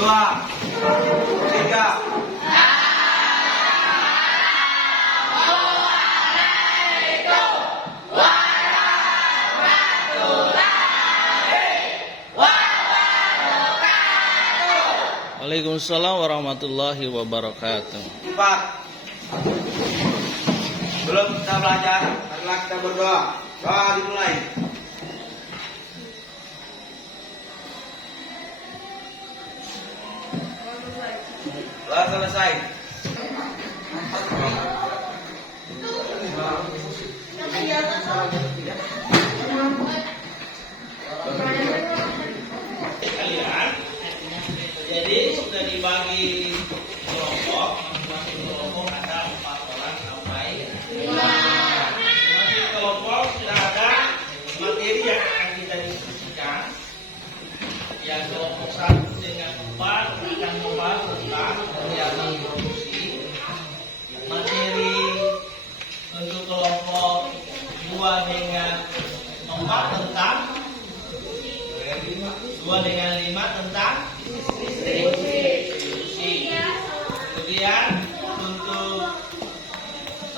dua, tiga. Waalaikumsalam warahmatullahi wabarakatuh. 4. Belum kita belajar, marilah kita berdoa. Doa dimulai. Doa selesai. Jadi sudah dibagi kelompok, masing-masing kelompok ada 4 orang sampai 5. Masing kelompok sudah ada materi yang akan kita diskusikan. Yang kelompok 1 dengan 4 akan membahas tentang kegiatan produksi. Materi untuk kelompok 2 dengan 4 tentang 2 dengan 5 tentang distribusi. Kemudian untuk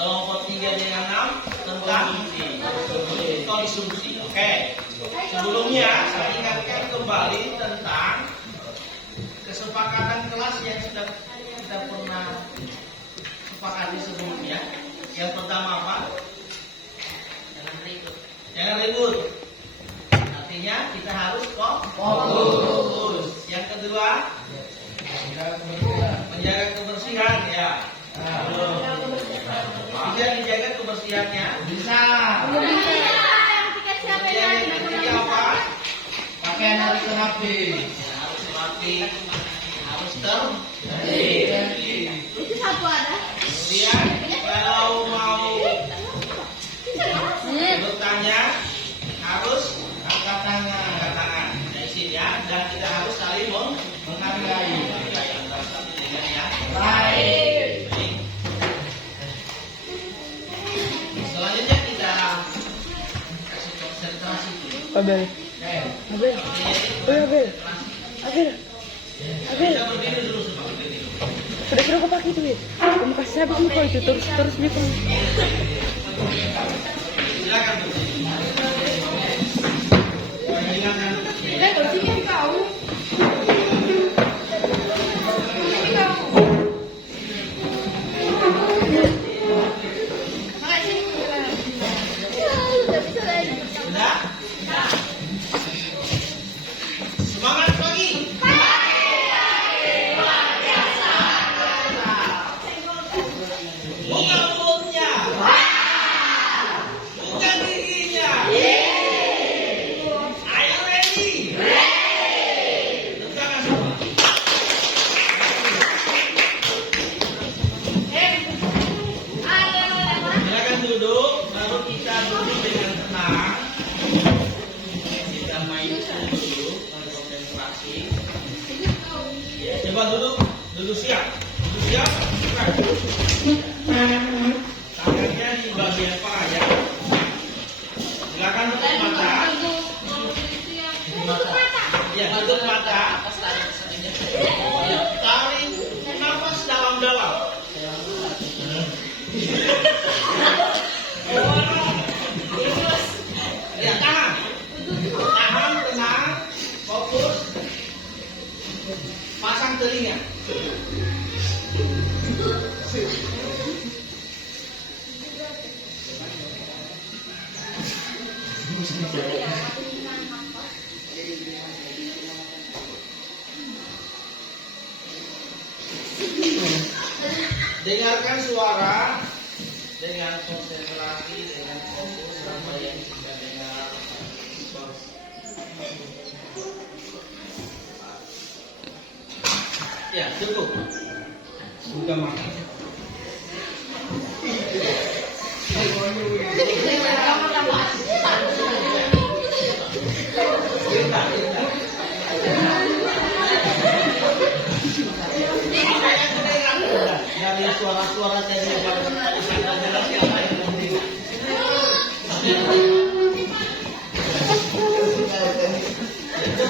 kelompok 3 dengan 6 tentang konsumsi. Oke. Sebelumnya saya ingatkan kembali tentang kesepakatan kelas yang sudah kita pernah sepakati sebelumnya. Yang pertama apa? Jangan ribut. Artinya kita harus fokus. Yang kedua, menjaga kebersihan ya. Bisa dijaga kebersihannya? Bisa. Kemudian yang ketiga apa? Pakaian harus rapi. Harus rapi. Harus tertib. Kemudian kalau mau bertanya harus angkat tangan dari sini ya, dan kita harus saling menghargai antara satu dengan yang lain. Selanjutnya kita kasih konsentrasi dulu. Abel. Abel. Abel. Abel. Abel. Kita berdiri dulu semua. Sudah kau pakai itu ya. Kamu kasih habis nih kau itu terus nih kau. Silakan berdiri. Semangat pagi. Bukan mulutnya, bukan giginya. Ayo ready. Tepuk tangan semua. Silakan duduk, baru kita duduk dengan tenang. Kita main dulu, konsentrasi. Ya, coba duduk siap. Duduk siap. Tangannya di bagian paha ya. Silakan tutup mata. Ya, tutup mata. Tarik nafas dalam-dalam. Ya, tahan. Tahan, tenang, fokus. Pasang telinga. Dengarkan suara dengan konsentrasi, dengan fokus sama yang kita dengar. Ya, cukup. Buka mata. Dari suara-suara dari jelas siapa yang penting. Itu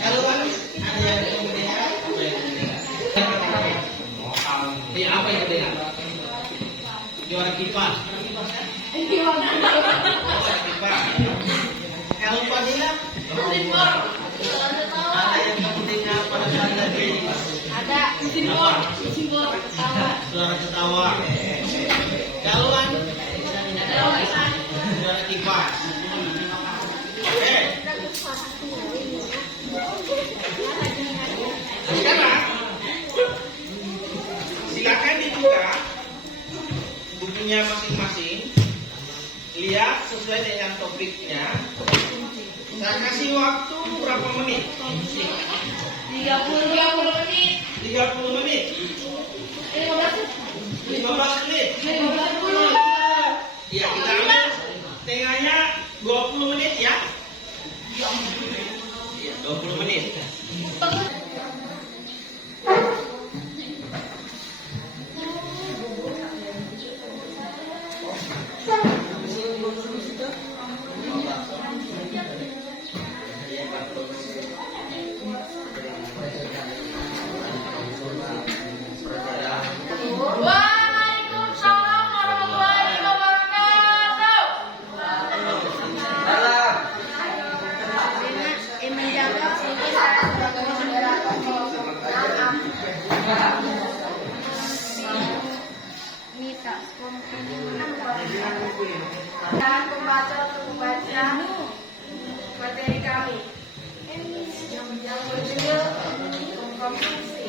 Kalau kan ada yang kemudian di apa yang kemudian? Juara kipas. Juara kipas. Kalau Fadila? Ada yang kemudian pada saat tadi? Ada mesin bor ketawa. Suara ketawa. Kalau kan? Juara kipas. Oke. Sekarang silakan dibuka bukunya masing-masing, lihat sesuai dengan topiknya. Saya kasih waktu berapa menit? 30 menit. 30 menit. 15 menit. 50. Ya, kita ambil tengahnya 20 menit ya. Iya, 20 menit. Waalaikumsalam warahmatullahi wabarakatuh. Salam. Menjaga ini saya sebagai moderator minta dan membaca materi kami yang berjudul kompetensi.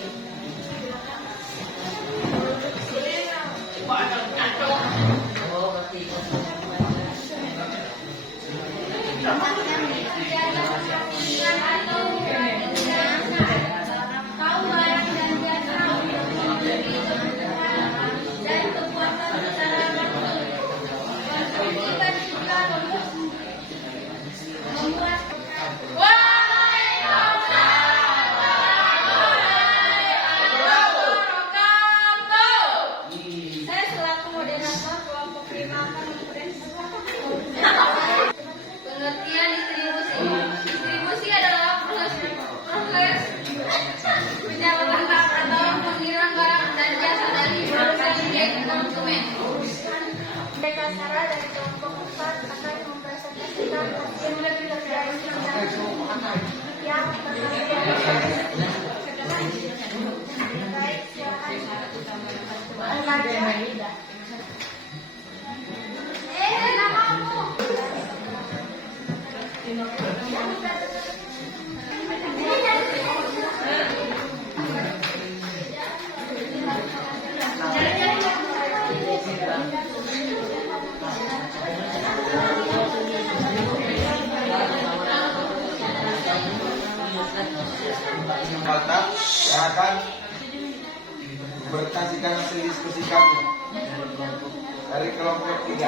Tahu barang dan jasa dan kekuatan secara langsung. Berkewajiban juga membuat. Waalaikumsalam warahmatullahi wabarakatuh. Saya selaku moderator kelompok 5 akan pengertian distribusi. Distribusi adalah proses penyaluran atau pengiriman barang dan jasa dari produsen menjadi konsumen. Mereka Sarah dari kelompok 4 akan mempresentasikan hasil dari yang Kesempatan yang akan berkasihkan hasil diskusi kami dari kelompok 3.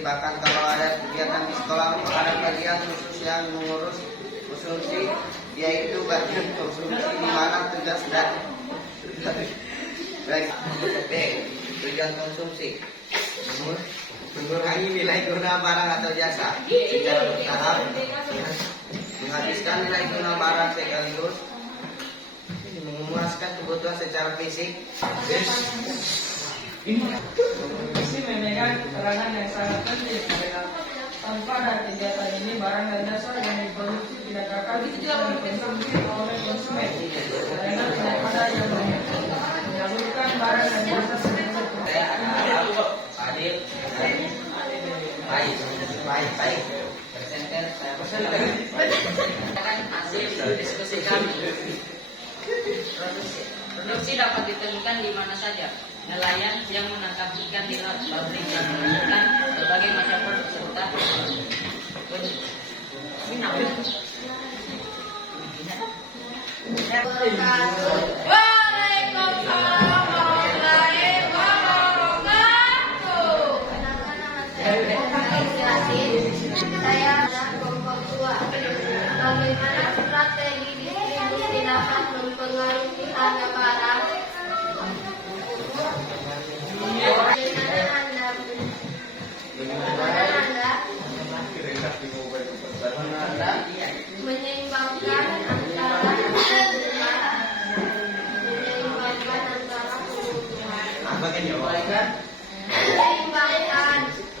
Bahkan kalau ada kegiatan di sekolah ada bagian khusus yang mengurus konsumsi, yaitu bagian konsumsi di mana tugas dan baik. B. Tujuan konsumsi mengurangi nilai guna barang atau jasa secara bertahap, menghabiskan nilai guna barang sekaligus, memuaskan kebutuhan secara fisik. Mesti memegang keterangan yang sangat penting karena tanpa ada kegiatan ini barang dan jasa yang diproduksi tidak akan dikonsumsi oleh konsumen karena tidak ada yang menyalurkan barang dan jasa tersebut. Saya ada hadir, baik. Presenter, saya presenter. Hasil diskusi kami. Produksi dapat ditemukan di mana saja. Nelayan yang menangkap ikan di laut, pabrik yang mengumpulkan berbagai macam produk serta Waalaikumsalam warahmatullahi wabarakatuh. Saya kelompok 2. Bagaimana strategi distribusi dapat mempengaruhi harga barang? Seimbangkan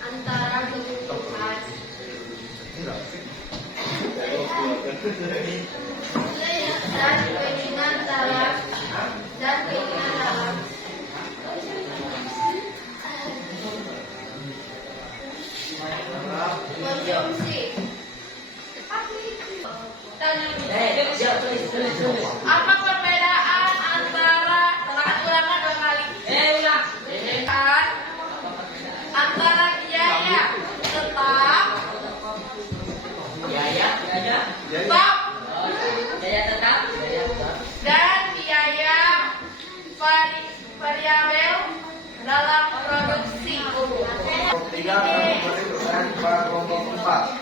antara kebutuhan dan keinginan dalam konsumsi. Apa perbedaan antara ulangan 2 kali? Antara biaya tetap dan biaya variabel dalam produksi. Kelompok 3 memberikan pada kelompok 4.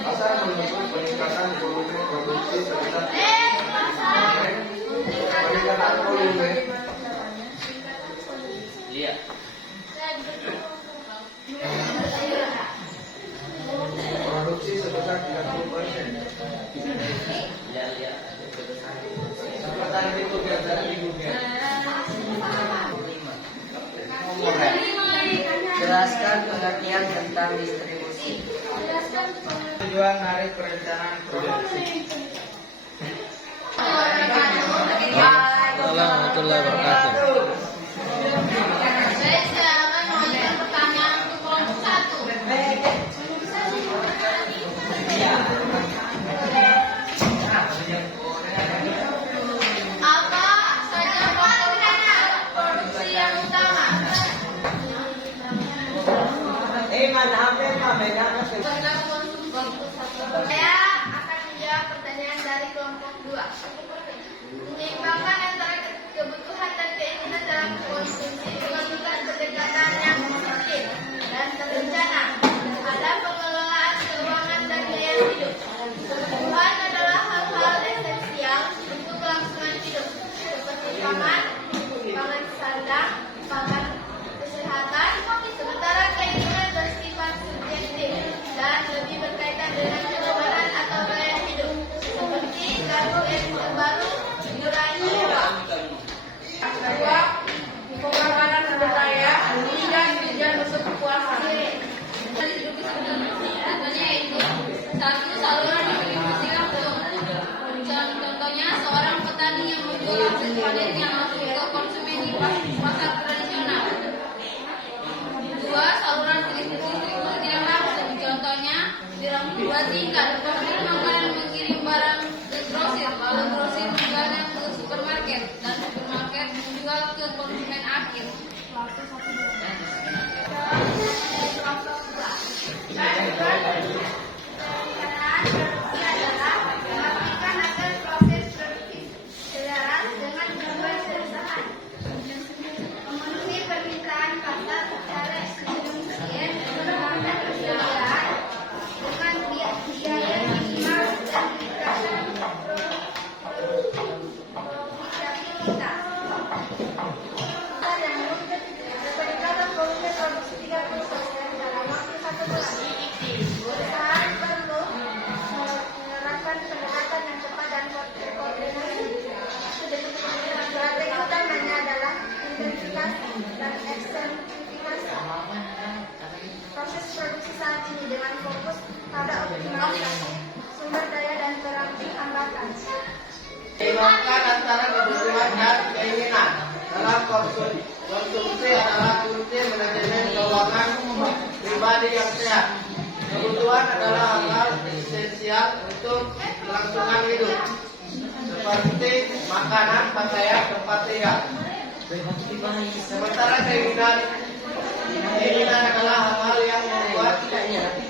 Pasar menyebut peningkatan volume produksi sebesar peningkatan volume produksi sebesar 30%. Seperti itu biasanya ibunya. Jelaskan pengertian tentang distribusi. Tujuan hari perencanaan produksi. Warahmatullahi wabarakatuh. Saya akan mengajukan pertanyaan untuk kelompok 1. Apa saja komponen produksi yang utama? Saya akan menjawab pertanyaan dari kelompok 2. Menyeimbangkan antara kebutuhan dan keinginan dalam konsumsi diperlukan pendekatan yang positif dan terencana pada pengelolaan keuangan dan gaya hidup. Kebutuhan adalah hal-hal esensial untuk kelangsungan hidup, seperti pangan sandang, pangan kesehatan, sementara keinginan bersifat subjektif dan lebih berkaitan dengan kenyamanan atau gaya hidup, seperti gaya yang terbaru, hiburan jiwa. Kedua, pengorbanan sumber daya dan tujuan untuk kepuasan diri. Contohnya yaitu 1. Saluran distribusi langsung. Contohnya seorang petani yang menjual hasil panennya langsung ke konsumen di pasar tradisional. 2. Saluran distribusi tidak langsung. Contohnya dirang 2 tingkat. Pembeli makanan mengirim barang ke grosir, lalu grosir menjualnya ke supermarket dan supermarket menjual ke konsumen akhir. Memenuhi permintaan pasar secara efisien, mengembangkan persediaan dengan biaya minimal dan meningkatkan profitabilitas. Peningkatan volume produksi 30% dalam waktu 1 bulan. Perusahaan perlu menerapkan pendekatan yang cepat dan terkoordinasi. Strategi utamanya adalah intensitas dan ekstensifikasi proses produksi saat ini dengan fokus pada optimalisasi sumber daya dan terapi hambatan. Seimbangkan antara kebutuhan dan keinginan dalam konsumsi adalah kunci manajemen keuangan pribadi yang sehat. Kebutuhan adalah hal-hal esensial untuk kelangsungan hidup, seperti makanan, pakaian, tempat tinggal. Sementara keinginan adalah hal-hal yang membuat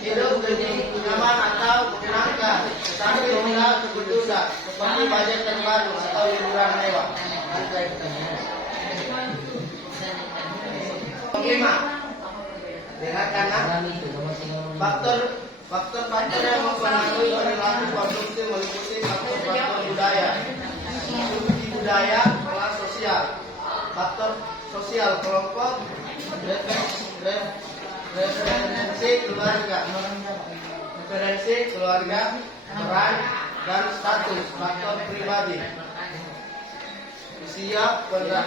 hidup lebih nyaman atau menyenangkan, tetapi tidak kebutuhan seperti budget terbaru atau liburan mewah. 5. Dengarkanlah faktor yang mempengaruhi perilaku konsumsi meliputi faktor budaya, kelas sosial, faktor sosial kelompok, referensi keluarga, peran dan status faktor pribadi. Siap pada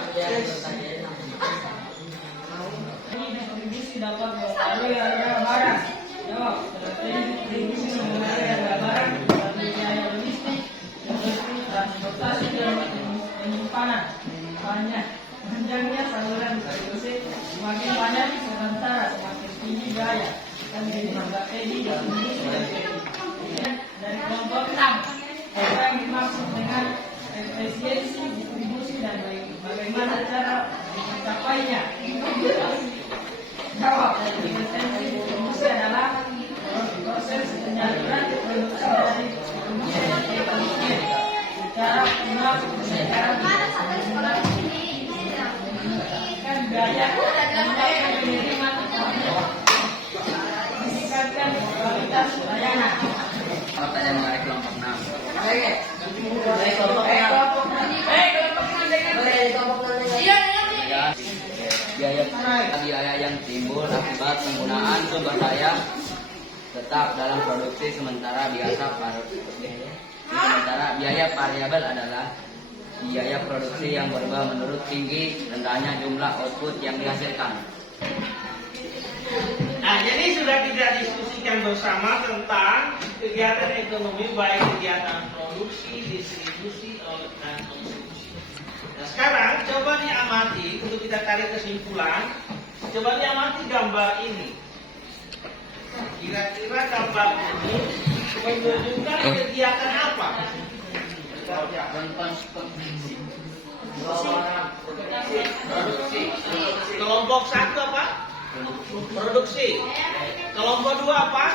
Ini distribusi dapat melalui harga barang. Jawab. Strategi distribusi melalui harga barang melalui biaya logistik, transportasi dan penyimpanan. Panjangnya saluran distribusi semakin banyak sementara semakin tinggi biaya. Dan strategi distribusi dari kelompok 6. Apa yang dimaksud dengan efisiensi distribusi dan bagaimana cara mencapainya? Jawab. Efisiensi distribusi adalah proses penyaluran produksi dari produsen ke konsumen secara optimal secara meningkatkan biaya penerimaan meningkatkan kualitas layanan. Pertanyaan dari kelompok 6. Biaya yang timbul akibat penggunaan sumber daya tetap dalam produksi sementara biaya variabel adalah biaya produksi yang berubah menurut tinggi rendahnya jumlah output yang dihasilkan. Nah, jadi sudah kita diskusikan bersama tentang kegiatan ekonomi baik kegiatan produksi, distribusi, dan konsumsi. Nah, sekarang coba diamati untuk kita tarik kesimpulan. Coba diamati gambar ini. Kira-kira gambar ini menunjukkan kegiatan apa? Kelompok 1 apa? Produksi. Kelompok 2 apa?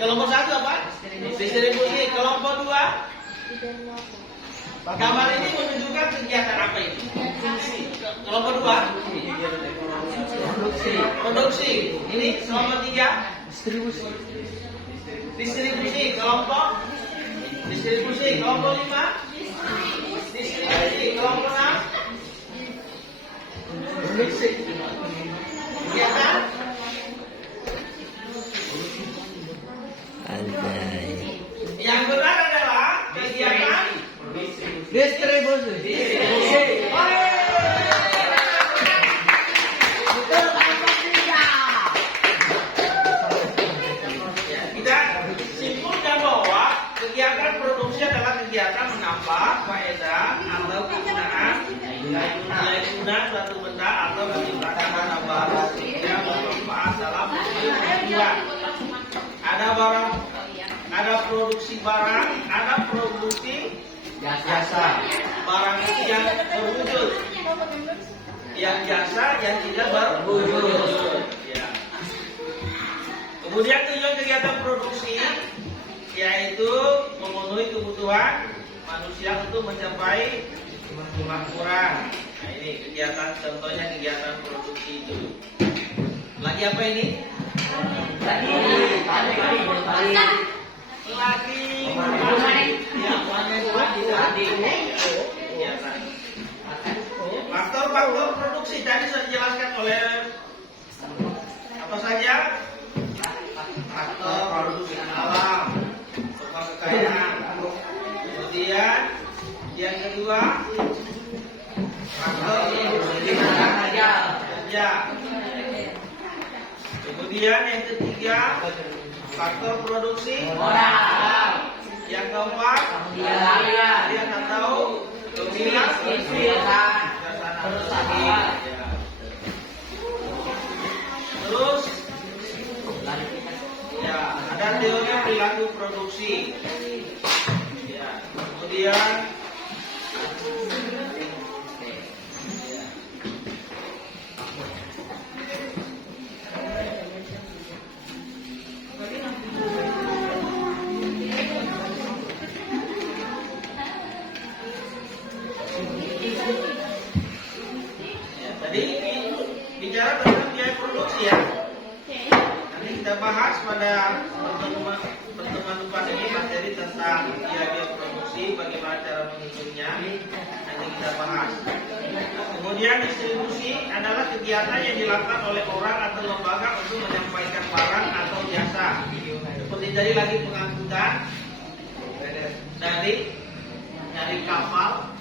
Kelompok 1 apa? Distribusi. Kelompok 2? Gambar ini menunjukkan kegiatan apa ini? Kelompok 2? Produksi. Ini kelompok 3? Distribusi. Kelompok? Distribusi. Kelompok 5? Distribusi. Kelompok 6? Produksi. Kegiatan? Yang benar adalah kegiatan distribusi. Kita simpulkan bahwa kegiatan produksi adalah kegiatan menambah faedah atau penggunaan nilai guna suatu benda atau menciptakan barang baru yang bermanfaat dalam tujuan. Ada produksi barang, ada produksi jasa. Barang itu yang berwujud, yang jasa yang tidak berwujud. Ya. Kemudian tujuan kegiatan produksi yaitu memenuhi kebutuhan manusia untuk mencapai kemakmuran. Nah, ini kegiatan, contohnya kegiatan produksi itu. Lagi apa ini? Faktor-faktor produksi tadi sudah dijelaskan oleh apa saja? Faktor produksi alam, sumber kekayaan. Kemudian yang kedua, faktor produksi kerja. Kemudian yang ketiga, faktor produksi moral. Yang keempat, kemudian atau pemilihan. Terus, ya ada teori perilaku produksi. Ya, kemudian bicara tentang biaya produksi ya. Nanti kita bahas pada pertemuan depan ini materi tentang biaya produksi, bagaimana cara menghitungnya. Nanti kita bahas. Kemudian distribusi adalah kegiatan yang dilakukan oleh orang atau lembaga untuk menyampaikan barang atau jasa. Seperti tadi lagi pengangkutan dari dari kapal,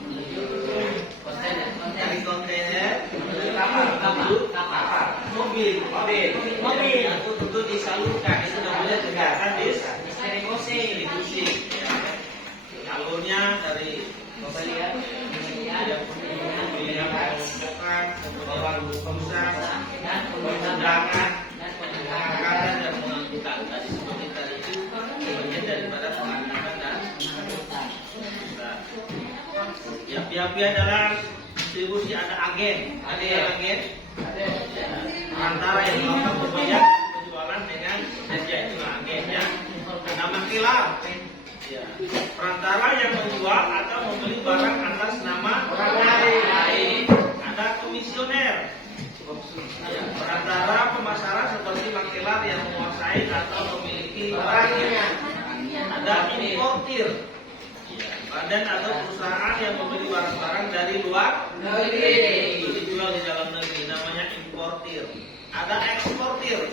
dari kontainer, kapal, mobil, untuk disalurkan itu namanya kegiatan distribusi. Jalurnya dari pembelian, pengelompokan, kemudian perusahaan, pengundangan, pengangkatan dan pengangkutan. Tadi seperti tadi itu bagian daripada pengangkatan dan ya, pihak-pihak dalam distribusi ada agen, antara yang melakukan penjualan dengan penjajah itu agennya. Ada makilar, perantara yang menjual atau membeli barang atas nama orang lain. Ada komisioner, perantara pemasaran seperti makilar yang menguasai atau memiliki barangnya. Ada importir, badan atau perusahaan yang membeli barang-barang dari luar negeri itu dijual di dalam negeri, namanya importir. Ada eksportir,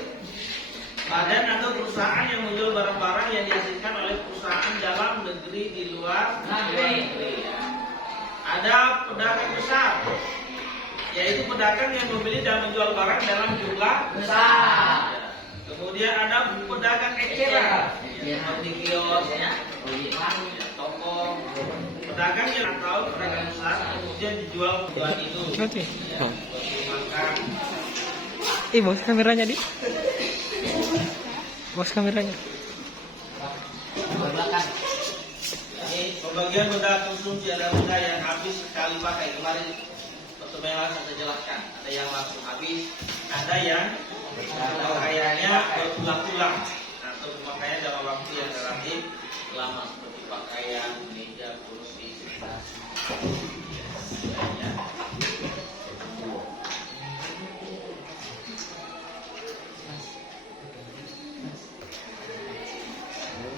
badan atau perusahaan yang menjual barang-barang yang dihasilkan oleh perusahaan dalam negeri di luar negeri. Ada pedagang besar, yaitu pedagang yang membeli dan menjual barang dalam jumlah besar. Kemudian ada pedagang eceran, seperti kios, toko, pedagang yang atau pedagang besar kemudian dijual kebutuhan itu. Seperti makan. Bos kameranya di. Bos kameranya. Ini pembagian benda konsumsi, ada benda yang habis sekali pakai. Kemarin pertemuan saya jelaskan, ada yang langsung habis, ada yang pakaiannya berulang-ulang atau pemakaian dalam waktu yang relatif lama, seperti pakaian, meja, kursi, tas.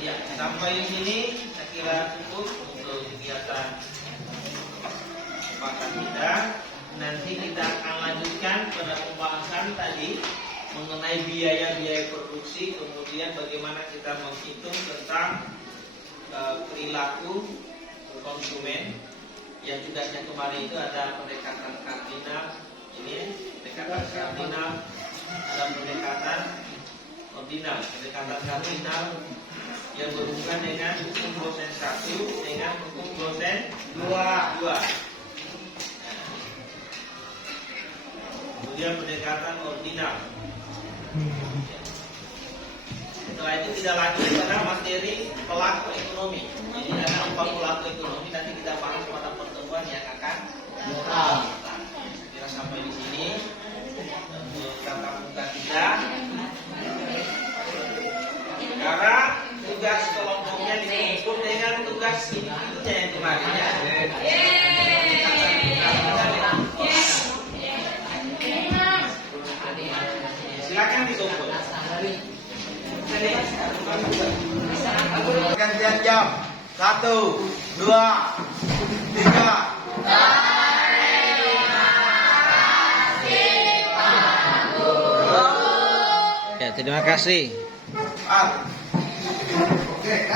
Ya, sampai di sini saya kira cukup untuk kegiatan pakan kita. Nanti kita akan lanjutkan pada pembahasan tadi mengenai biaya-biaya produksi, kemudian bagaimana kita menghitung tentang perilaku konsumen. Yang tugasnya kemarin itu ada pendekatan kardinal, ini pendekatan kardinal, ada pendekatan ordinal. Pendekatan kardinal yang berhubungan dengan hukum dosen 1 dengan hukum dosen 2. Kemudian pendekatan ordinal. Setelah itu tidak lanjut pada materi pelaku ekonomi. Jadi ada 4 pelaku ekonomi, nanti kita bahas pada pertemuan yang akan datang. Kira sampai di sini untuk tatap muka kita. Karena tugas kelompoknya dikumpul dengan tugas individunya yang kemarin ya. Silakan dikumpul. Gantian jam 1, 2, 3. Ya, terima kasih. Oke,